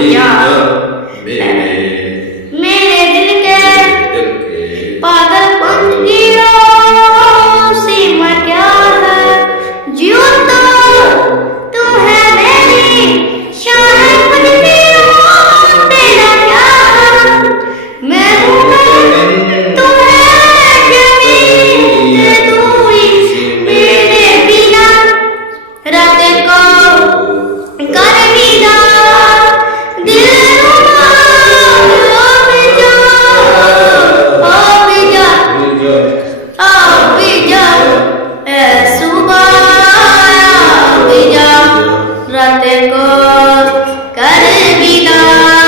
yeah. Amen. கருவிதான்